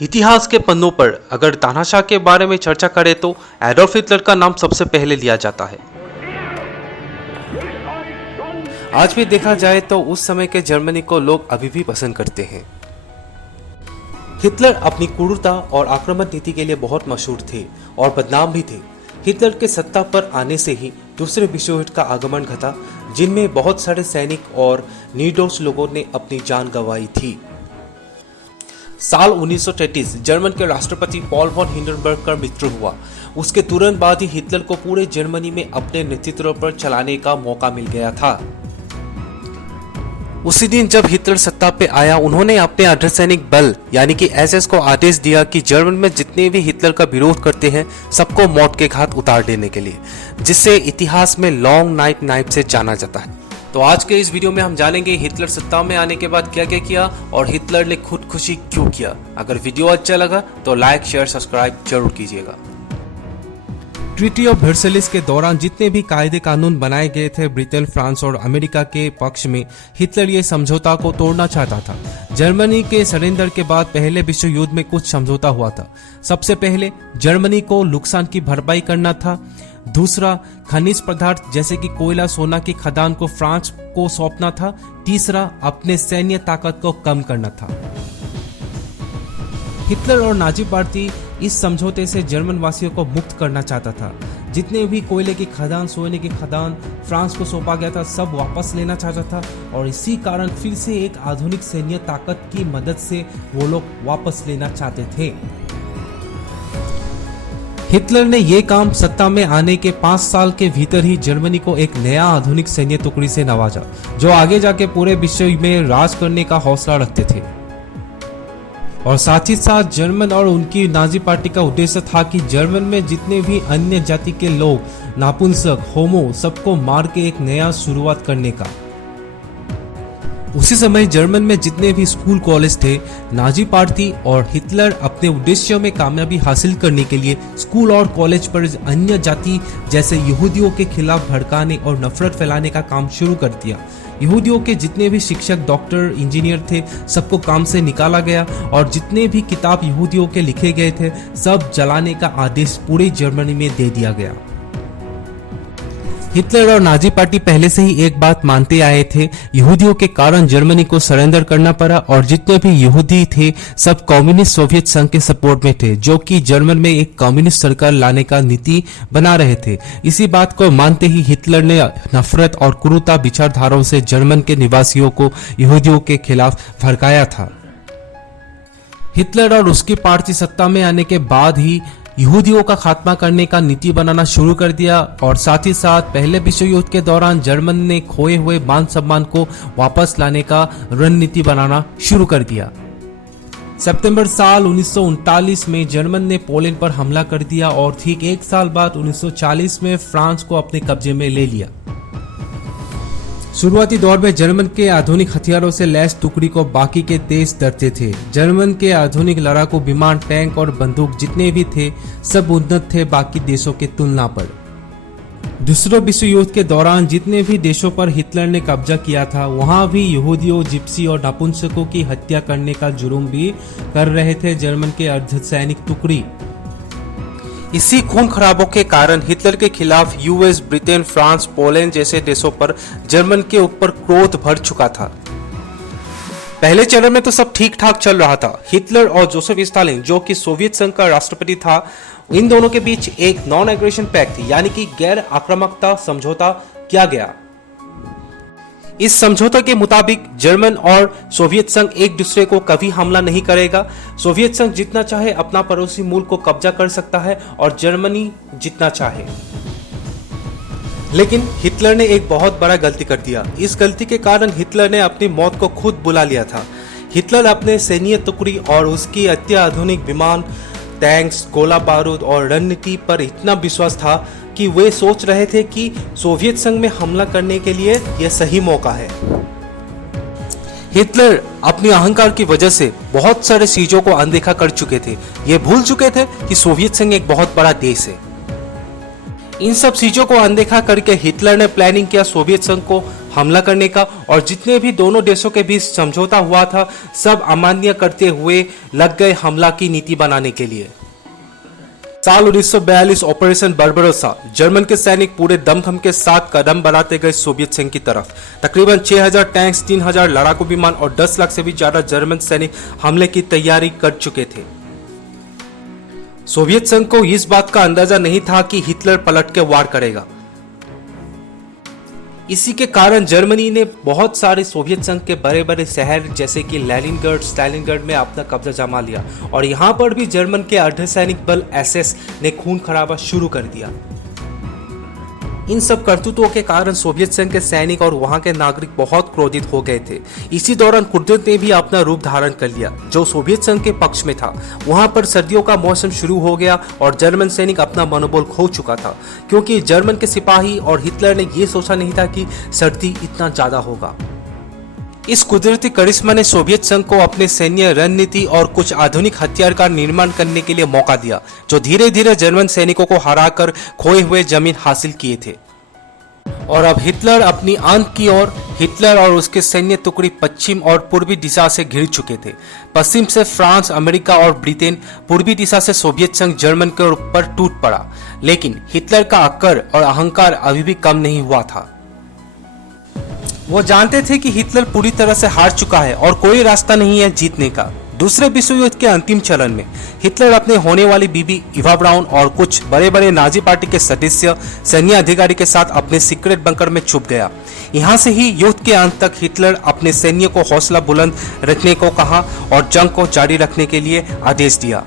इतिहास के पन्नों पर अगर तानाशाह के बारे में चर्चा करें तो एडोल्फ हिटलर का नाम सबसे पहले लिया जाता है। आज भी देखा जाए तो उस समय के जर्मनी को लोग अभी भी पसंद करते हैं। हिटलर अपनी क्रूरता और आक्रामक नीति के लिए बहुत मशहूर थे और बदनाम भी थे। हिटलर के सत्ता पर आने से ही दूसरे विश्व युद्ध का आगमन घटा, जिनमें बहुत सारे सैनिक और निर्दोष लोगों ने अपनी जान गंवाई थी। साल 1933 जर्मन के राष्ट्रपति पॉल वॉन हिंडनबर्ग का मृत्यु हुआ। उसके तुरंत बाद ही हिटलर को पूरे जर्मनी में अपने नेतृत्व पर चलाने का मौका मिल गया था। उसी दिन जब हिटलर सत्ता पे आया, उन्होंने अपने अर्धसैनिक बल यानी कि एसएस को आदेश दिया कि जर्मन में जितने भी हिटलर का विरोध करते हैं सबको मौत के घाट उतार देने के लिए, जिससे इतिहास में लॉन्ग नाइट नाइफ से जाना जाता है। तो आज के इस वीडियो में हम जानेंगे हिटलर सत्ता में आने के बाद क्या क्या किया और हिटलर ने खुदकुशी क्यों किया। अगर वीडियो अच्छा लगा तो लाइक शेयर सब्सक्राइब जरूर कीजिएगा। ट्रीटी ऑफ वर्साइल्स के दौरान जितने भी कायदे कानून बनाए गए थे ब्रिटेन, फ्रांस और अमेरिका के पक्ष में, हिटलर ये समझौता को तोड़ना चाहता था। जर्मनी के सरेंडर के बाद पहले विश्व युद्ध में कुछ समझौता हुआ था। सबसे पहले जर्मनी को नुकसान की भरपाई करना था। दूसरा, खनिज पदार्थ जैसे कि कोयला, सोना की खदान को फ्रांस को सौंपना था। तीसरा, अपने सैन्य ताकत को कम करना था। हिटलर और नाजी पार्टी इस समझौते से जर्मन वासियों को मुक्त करना चाहता था। जितने भी कोयले की खदान, सोने की खदान फ्रांस को सौंपा गया था, सब वापस लेना चाहता था और इसी कारण फिर से एक आधुनिक सैन्य ताकत की मदद से वो लोग वापस लेना चाहते थे। हिटलर ने यह काम सत्ता में आने के 5 साल के भीतर ही जर्मनी को एक नया आधुनिक सैन्य टुकड़ी से नवाजा, जो आगे जाके पूरे विश्व में राज करने का हौसला रखते थे। और साथ ही साथ जर्मन और उनकी नाजी पार्टी का उद्देश्य था कि जर्मन में जितने भी अन्य जाति के लोग, नापुंसक, होमो, सबको मार के एक नया शुरुआत करने का। उसी समय जर्मन में जितने भी स्कूल कॉलेज थे, नाजी पार्टी और हिटलर अपने उद्देश्यों में कामयाबी हासिल करने के लिए स्कूल और कॉलेज पर अन्य जाति जैसे यहूदियों के खिलाफ भड़काने और नफरत फैलाने का काम शुरू कर दिया। यहूदियों के जितने भी शिक्षक, डॉक्टर, इंजीनियर थे, सबको काम से निकाला गया और जितने भी किताब यहूदियों के लिखे गए थे सब जलाने का आदेश पूरी जर्मनी में दे दिया गया। हिटलर और नाजी पार्टी पहले से ही एक बात मानते आए थे, यहूदियों के कारण जर्मनी को सरेंडर करना पड़ा और जितने भी यहूदी थे सब कम्युनिस्ट सोवियत संघ के सपोर्ट में थे, जो कि जर्मन में एक कम्युनिस्ट सरकार लाने का नीति बना रहे थे। इसी बात को मानते ही हिटलर ने नफरत और क्रूरता विचारधाराओं से जर्मन के निवासियों को यहूदियों के खिलाफ भड़काया था। हिटलर और उसकी पार्टी सत्ता में आने के बाद ही यहूदियों का खात्मा करने का नीति बनाना शुरू कर दिया और साथ ही साथ पहले विश्व युद्ध के दौरान जर्मन ने खोए हुए मान सम्मान को वापस लाने का रणनीति बनाना शुरू कर दिया। सितंबर साल 1939 में जर्मन ने पोलैंड पर हमला कर दिया और ठीक एक साल बाद 1940 में फ्रांस को अपने कब्जे में ले लिया। शुरुआती दौर में जर्मन के आधुनिक हथियारों से लैस टुकड़ी को बाकी के देश डरते थे। जर्मन के आधुनिक लड़ाकू विमान, टैंक और बंदूक जितने भी थे सब उन्नत थे बाकी देशों के तुलना पर। दूसरे विश्व युद्ध के दौरान जितने भी देशों पर हिटलर ने कब्जा किया था, वहां भी यहूदियों, जिप्सी और नपुंसकों की हत्या करने का जुर्म भी कर रहे थे जर्मन के अर्धसैनिक टुकड़ी। इसी खून खराबों के कारण हिटलर के खिलाफ यूएस, ब्रिटेन, फ्रांस, पोलैंड जैसे देशों पर जर्मन के ऊपर क्रोध भर चुका था। पहले चरण में तो सब ठीक ठाक चल रहा था। हिटलर और जोसेफ स्टालिन, जो कि सोवियत संघ का राष्ट्रपति था, इन दोनों के बीच एक नॉन एग्रेशन पैक्ट यानी कि गैर आक्रामकता समझौता किया गया। इस समझौते के मुताबिक जर्मन और सोवियत संघ एक दूसरे को कभी हमला नहीं करेगा। सोवियत संघ जितना चाहे अपना पड़ोसी मुल्क को कब्जा कर सकता है और जर्मनी जितना चाहे। लेकिन हिटलर ने एक बहुत बड़ा गलती कर दिया। इस गलती के कारण हिटलर ने अपनी मौत को खुद बुला लिया था। हिटलर अपने सैन्य टुकड़ी और उसकी अत्याधुनिक विमान, टैंक्स, गोला बारूद और रणनीति पर इतना विश्वास था कि वे सोच रहे थे कि सोवियत संघ में हमला करने के लिए यह सही मौका है। हिटलर अपनी अहंकार की वजह से बहुत सारे चीजों को अनदेखा कर चुके थे। ये भूल चुके थे कि सोवियत संघ एक बहुत बड़ा देश है। इन सब चीजों को अनदेखा करके हिटलर ने प्लानिंग किया सोवियत संघ को हमला करने का, और जितने भी दोनों देशों के बीच समझौता हुआ था सब अमान्य करते हुए लग गए हमला की नीति बनाने के लिए। साल 1942 ऑपरेशन बारबारोसा, जर्मन के सैनिक पूरे दमखम के साथ कदम बढ़ाते गए सोवियत संघ की तरफ। तकरीबन 6000 टैंक्स, 3000 लड़ाकू विमान और 10 लाख से भी ज्यादा जर्मन सैनिक हमले की तैयारी कर चुके थे। सोवियत संघ को इस बात का अंदाजा नहीं था कि हिटलर पलट के वार करेगा। इसी के कारण जर्मनी ने बहुत सारे सोवियत संघ के बड़े बड़े शहर जैसे कि लेनिनग्राड, स्टालिनग्राड में अपना कब्जा जमा लिया, और यहाँ पर भी जर्मन के अर्धसैनिक बल एसएस ने खून खराबा शुरू कर दिया। इन सब करतूतों के कारण सोवियत संघ के सैनिक और वहां के नागरिक बहुत क्रोधित हो गए थे। इसी दौरान कुदरत ने भी अपना रूप धारण कर लिया जो सोवियत संघ के पक्ष में था। वहां पर सर्दियों का मौसम शुरू हो गया और जर्मन सैनिक अपना मनोबल खो चुका था, क्योंकि जर्मन के सिपाही और हिटलर ने यह सोचा नहीं था कि सर्दी इतना ज्यादा होगा। इस कुदरती करिश्मा ने सोवियत संघ को अपने सैन्य रणनीति और कुछ आधुनिक हथियार का निर्माण करने के लिए मौका दिया, जो धीरे धीरे जर्मन सैनिकों को हराकर खोए हुए जमीन हासिल किए थे। और अब हिटलर अपनी अंत की ओर, हिटलर और उसके सैन्य टुकड़ी पश्चिम और पूर्वी दिशा से घिर चुके थे। पश्चिम से फ्रांस, अमेरिका और ब्रिटेन, पूर्वी दिशा से सोवियत संघ जर्मन के ऊपर टूट पड़ा। लेकिन हिटलर का अक्कर और अहंकार अभी भी कम नहीं हुआ था। वो जानते थे कि हिटलर पूरी तरह से हार चुका है और कोई रास्ता नहीं है जीतने का। दूसरे विश्व युद्ध के अंतिम चरण में हिटलर अपने होने वाली बीबी इवा ब्राउन और कुछ बड़े बड़े नाजी पार्टी के सदस्य, सैन्य अधिकारी के साथ अपने सीक्रेट बंकर में छुप गया। यहाँ से ही युद्ध के अंत तक हिटलर अपने सैन्य को हौसला बुलंद रखने को कहा और जंग को जारी रखने के लिए आदेश दिया।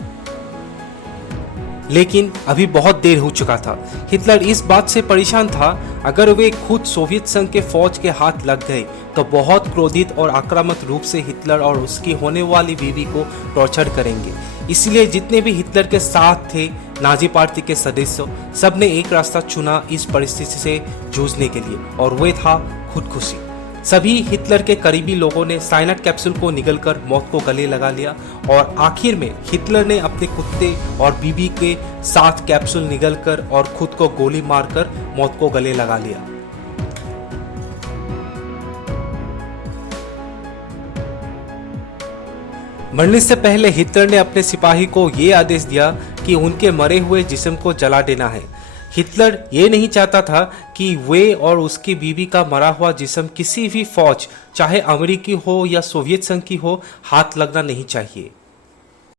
लेकिन अभी बहुत देर हो चुका था। हिटलर इस बात से परेशान था, अगर वे खुद सोवियत संघ के फौज के हाथ लग गए तो बहुत क्रोधित और आक्रामक रूप से हिटलर और उसकी होने वाली बीवी को टॉर्चर करेंगे। इसलिए जितने भी हिटलर के साथ थे नाजी पार्टी के सदस्य, सब ने एक रास्ता चुना इस परिस्थिति से जूझने के लिए, और वह था खुदकुशी। सभी हिटलर के करीबी लोगों ने साइनाइड कैप्सूल को निगलकर मौत को गले लगा लिया, और आखिर में हिटलर ने अपने कुत्ते और बीबी के साथ कैप्सूल निगलकर और खुद को गोली मारकर मौत को गले लगा लिया। मरने से पहले हिटलर ने अपने सिपाही को यह आदेश दिया कि उनके मरे हुए जिस्म को जला देना है। हिटलर ये नहीं चाहता था कि वे और उसकी बीवी का मरा हुआ जिस्म किसी भी फौज, चाहे अमेरिकी हो या सोवियत संघ की हो, हाथ लगना नहीं चाहिए।